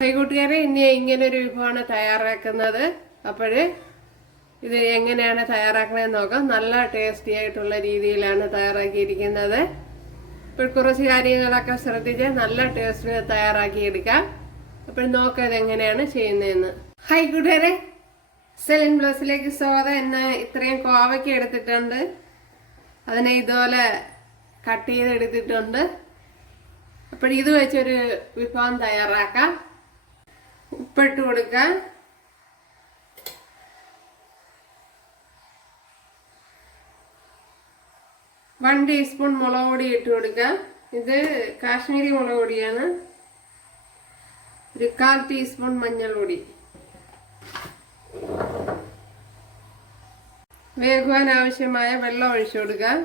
കൂട്ടുകാരെ ഇനി ഇങ്ങനെ ഒരു വിഭവമാണ് തയ്യാറാക്കുന്നത്. അപ്പോൾ ഇത് എങ്ങനെയാണ് തയ്യാറാക്കണമെന്ന് നോക്കാം. നല്ല ടേസ്റ്റി ആയിട്ടുള്ള രീതിയിലാണ് തയ്യാറാക്കിയിരിക്കുന്നത്. ഇപ്പോൾ കുറച്ച് കാര്യങ്ങളൊക്കെ ശ്രദ്ധിച്ച് നല്ല ടേസ്റ്റിൽ തയ്യാറാക്കിയെടുക്കാം. അപ്പോൾ നോക്കാം ഇത് എങ്ങനെയാണ് ചെയ്യുന്നതെന്ന്. ഹൈ കൂട്ടുകാരെ സെലിൻ ബ്ലൗസിലേക്ക് സ്വാഗതം. എന്നെ ഇത്രയും കോവയ്ക്ക് എടുത്തിട്ടുണ്ട്. അതിനെ ഇതുപോലെ കട്ട് ചെയ്തെടുത്തിട്ടുണ്ട്. അപ്പോൾ ഇത് വെച്ചൊരു വിഭവം തയ്യാറാക്കാം. ഉപ്പിട്ട് കൊടുക്കാം വൺ ടീസ്പൂൺ മുളക് പൊടി ഇട്ട് കൊടുക്കാം. ഇത് കാശ്മീരി മുളക് പൊടിയാണ്. ഒരു കാൽ ടീസ്പൂൺ മഞ്ഞൾ പൊടി. വേകുവാൻ ആവശ്യമായ വെള്ളം ഒഴിച്ചു കൊടുക്കാം.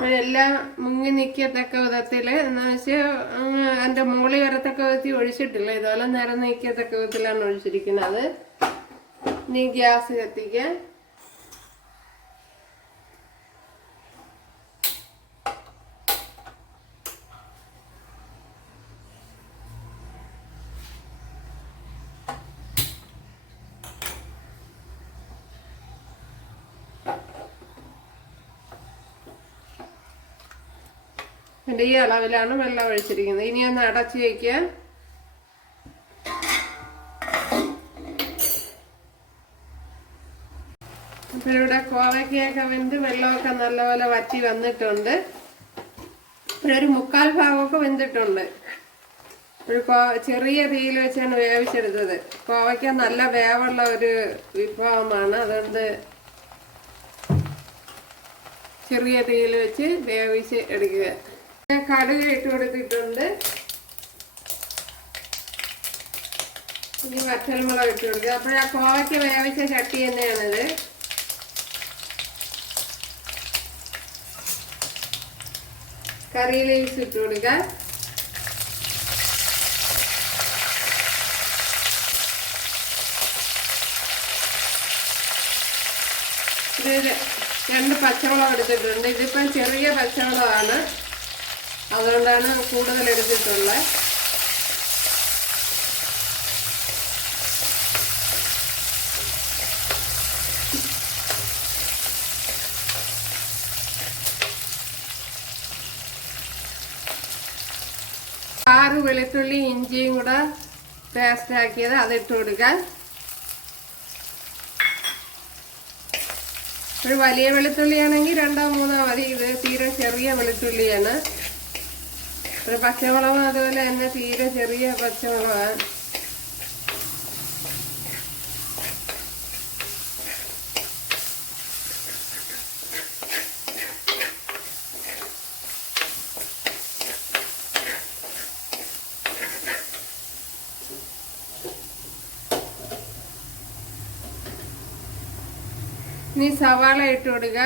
അപ്പോഴെല്ലാം മുങ്ങി നിൽക്കത്തക്ക വിധത്തിൽ എന്ന് വെച്ചാൽ എന്റെ മുകളിൽ വരത്തക്ക വിധത്തിൽ ഒഴിച്ചിട്ടില്ല. ഇതുപോലെ നിരം നിൽക്കത്തക്ക വിധത്തിലാണ് ഒഴിച്ചിരിക്കുന്നത്. ഇനി ഗ്യാസ് കത്തിക്കാൻ എന്റെ ഈ അളവിലാണ് വെള്ളം ഒഴിച്ചിരിക്കുന്നത്. ഇനി ഒന്ന് അടച്ചു വയ്ക്കുക അപ്പോൾ ഇവിടെ കോവയ്ക്കൊക്കെ വെന്ത് വെള്ളമൊക്കെ നല്ലപോലെ വറ്റി വന്നിട്ടുണ്ട്. ഇപ്പോഴൊരു മുക്കാൽ ഭാഗമൊക്കെ വെന്തിട്ടുണ്ട്. ഒരു കോ ചെറിയ തീയിൽ വെച്ചാണ് വേവിച്ചെടുത്തത്. കോവയ്ക്ക നല്ല വേവുള്ള ഒരു വിഭവമാണ്. അതുകൊണ്ട് ചെറിയ തീയിൽ വെച്ച് വേവിച്ച് എടുക്കുക. കടുക് ഇട്ട് കൊടുത്തിട്ടുണ്ട്. ഇനി വറ്റൽമുളക് ഇട്ട് കൊടുക്കുക. അപ്പോൾ ആ കോവയ്ക്ക് വേവിച്ച ചട്ടി തന്നെയാണിത്. കറി ലീവ്സ് ഇട്ട് കൊടുക്കുക. ഇത് രണ്ട് പച്ചമുളക് എടുത്തിട്ടുണ്ട്. ഇതിപ്പം ചെറിയ പച്ചമുളകാണ്. അതുകൊണ്ടാണ് കൂടുതൽ എടുത്തിട്ടുള്ളത് ആറ് വെളുത്തുള്ളി ഇഞ്ചിയും കൂടെ പേസ്റ്റ് ആക്കിയത് അതിട്ട് കൊടുക്കാൻ ഒരു വലിയ വെളുത്തുള്ളിയാണെങ്കിൽ രണ്ടോ മൂന്നോ മതി ഇത് തീരെ ചെറിയ വെളുത്തുള്ളിയാണ് ഒരു പച്ചമുളകും അതുപോലെ തന്നെ തീരെ ചെറിയ പച്ചമുളകാണ്. ഇനി സവാള ഇട്ട് കൊടുക്കുക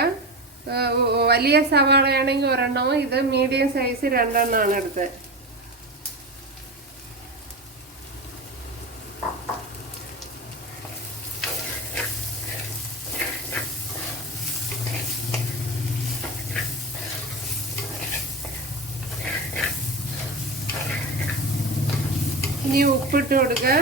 വലിയ സവാളയാണെങ്കിൽ ഒരെണ്ണവും ഇത് മീഡിയം സൈസ് രണ്ടെണ്ണമാണ് എടുത്തത്. ഇനി ഉപ്പിട്ട് കൊടുക്കുക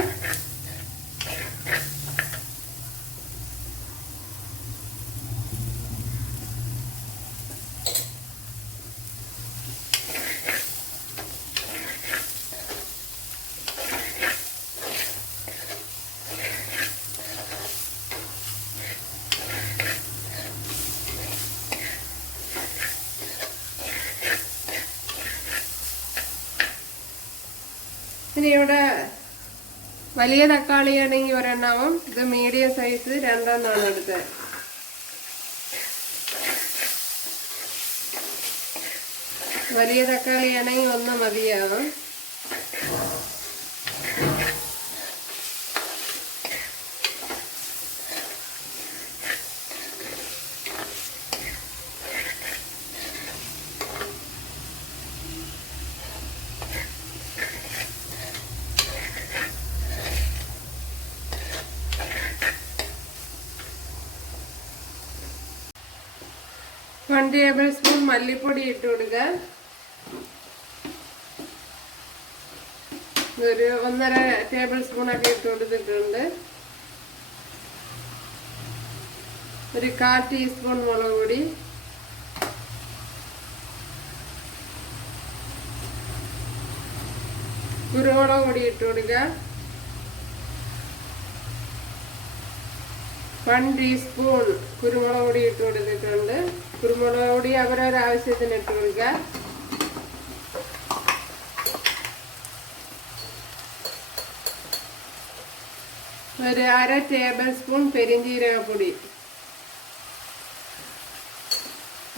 ഇനി ഇവിടെ വലിയ തക്കാളിയാണെങ്കിൽ ഒരെണ്ണാവും. ഇത് മീഡിയം സൈസ് രണ്ടെണ്ണമാണ് എടുത്തത്. വലിയ തക്കാളി തക്കാളിയാണെങ്കിൽ ഒന്ന് മതിയാവും. വൺ ടേബിൾ സ്പൂൺ മല്ലിപ്പൊടി ഇട്ട് കൊടുക്കുക ഒരു ഒന്നര ടേബിൾ സ്പൂണൊക്കെ ഇട്ട് കൊടുത്തിട്ടുണ്ട്. ഒരു കാൽ ടീസ്പൂൺ മുളക് പൊടി. കുരുമുളക് പൊടി ഇട്ട് കൊടുക്കുക വൺ ടീസ്പൂൺ കുരുമുളക് പൊടി ഇട്ട് കൊടുത്തിട്ടുണ്ട് കുരുമുളക് പൊടി അവരൊരാവശ്യത്തിന് ഇട്ട് കൊടുക്കുക. ഒരു അര ടേബിൾ സ്പൂൺ പെരിഞ്ജീരകപ്പൊടി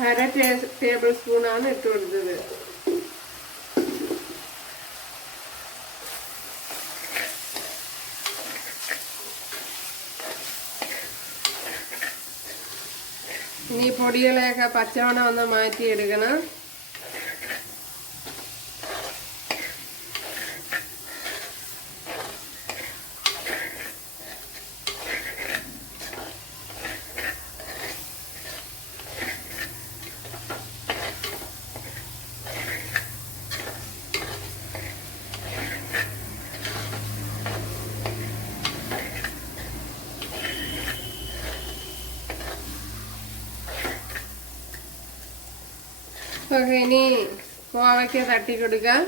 അര ടേബിൾ സ്പൂണാണ് ഇട്ട് കൊടുത്തത്. പൊടികളെയൊക്കെ പച്ചവണം ഒന്ന് മാറ്റിയെടുക്കണം. ഇനി കോവയ്ക്ക് തട്ടി കൊടുക്കാം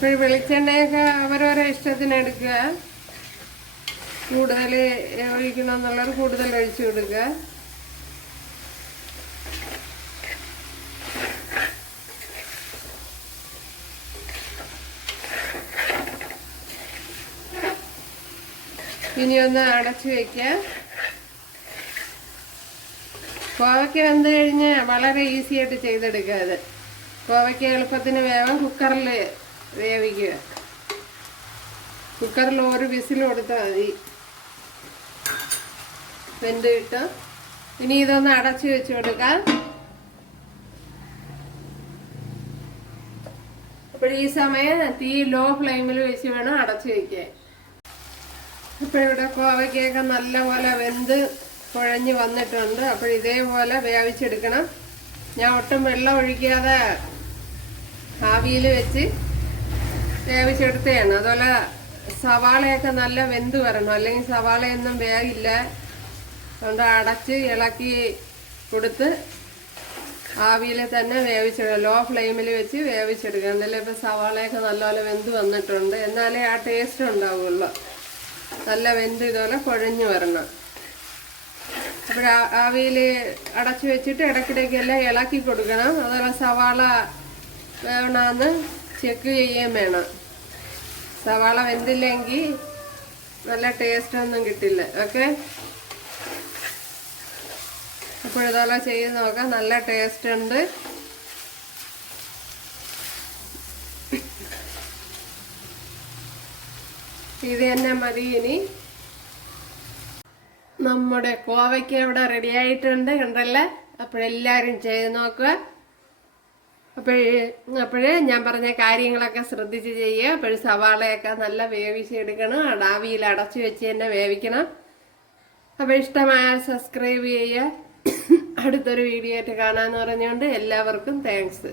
അപ്പോൾ വെളിച്ചെണ്ണയൊക്കെ അവരവരെ ഇഷ്ടത്തിന് എടുക്കുക. കൂടുതൽ ഒഴിക്കണമെന്നുള്ളവർ കൂടുതൽ ഒഴിച്ചു കൊടുക്കുക. ഇനി ഒന്ന് അടച്ചു വയ്ക്കുക കോവയ്ക്ക വെന്ത് കഴിഞ്ഞ് വളരെ ഈസിയായിട്ട് ചെയ്തെടുക്കുക അത്. കോവയ്ക്ക എളുപ്പത്തിന് വേഗം കുക്കറിൽ വേവിക്കുക കുക്കറിൽ ഒരു വിസിൽ കൊടുത്താൽ മതി. വെന്ത് കിട്ടും. ഇനി ഇതൊന്ന് അടച്ചു വെച്ച് കൊടുക്കാം. അപ്പോൾ ഈ സമയം തീ ലോ ഫ്ലെയിമിൽ വെച്ച് വേണം അടച്ചു വയ്ക്കാൻ അപ്പോൾ ഇവിടെ കോവയ്ക്കൊക്കെ നല്ലപോലെ വെന്ത് കുഴഞ്ഞ് വന്നിട്ടുണ്ട്. അപ്പോൾ ഇതേപോലെ വേവിച്ചെടുക്കണം. ഞാൻ ഒട്ടും വെള്ളം ഒഴിക്കാതെ ആവിയിൽ വെച്ച് വേവിച്ചെടുത്തതാണ് അതുപോലെ സവാളയൊക്കെ നല്ല വെന്ത് വരണം. അല്ലെങ്കിൽ സവാളയൊന്നും വേഗില്ല അതുകൊണ്ട് അടച്ച് ഇളക്കി കൊടുത്ത് ആവിയിൽ തന്നെ വേവിച്ചെടുക്കുക ലോ ഫ്ലെയിമിൽ വെച്ച് വേവിച്ചെടുക്കുക എന്നാലും ഇപ്പം സവാളയൊക്കെ നല്ലപോലെ വെന്ത് വന്നിട്ടുണ്ട്. എന്നാലേ ആ ടേസ്റ്റ് ഉണ്ടാവുള്ളൂ. നല്ല വെന്ത് ഇതുപോലെ കുഴഞ്ഞു വരണം. അപ്പോൾ ആവിയിൽ അടച്ചു വെച്ചിട്ട് ഇടയ്ക്കിടയ്ക്കെല്ലാം ഇളക്കി കൊടുക്കണം. അതുപോലെ സവാള വേണമെന്ന് ചെക്ക് ചെയ്യുകയും വേണം. സവാള വെന്തില്ലെങ്കിൽ നല്ല ടേസ്റ്റ് ഒന്നും കിട്ടില്ല. ഓക്കെ അപ്പോൾ ഇതുപോലെ ചെയ്ത് നോക്കാം. നല്ല ടേസ്റ്റ് ഉണ്ട്. ഇത് തന്നെ മതി ഇനി. നമ്മുടെ കോവയ്ക്ക് ഇവിടെ റെഡി ആയിട്ടുണ്ട്. കണ്ടല്ലേ? അപ്പോഴെല്ലാവരും ചെയ്ത് നോക്കുക. അപ്പോഴേ അപ്പോഴേ ഞാൻ പറഞ്ഞ കാര്യങ്ങളൊക്കെ ശ്രദ്ധിച്ച് ചെയ്യുക. അപ്പോഴും സവാളയൊക്കെ നല്ല വേവിച്ചെടുക്കണം അടാവിയിൽ അടച്ചു വെച്ച് തന്നെ വേവിക്കണം. അപ്പോൾ ഇഷ്ടമായ സബ്സ്ക്രൈബ് ചെയ്യുക. അടുത്തൊരു വീഡിയോ ആയിട്ട് കാണാമെന്ന് പറഞ്ഞുകൊണ്ട് എല്ലാവർക്കും താങ്ക്സ്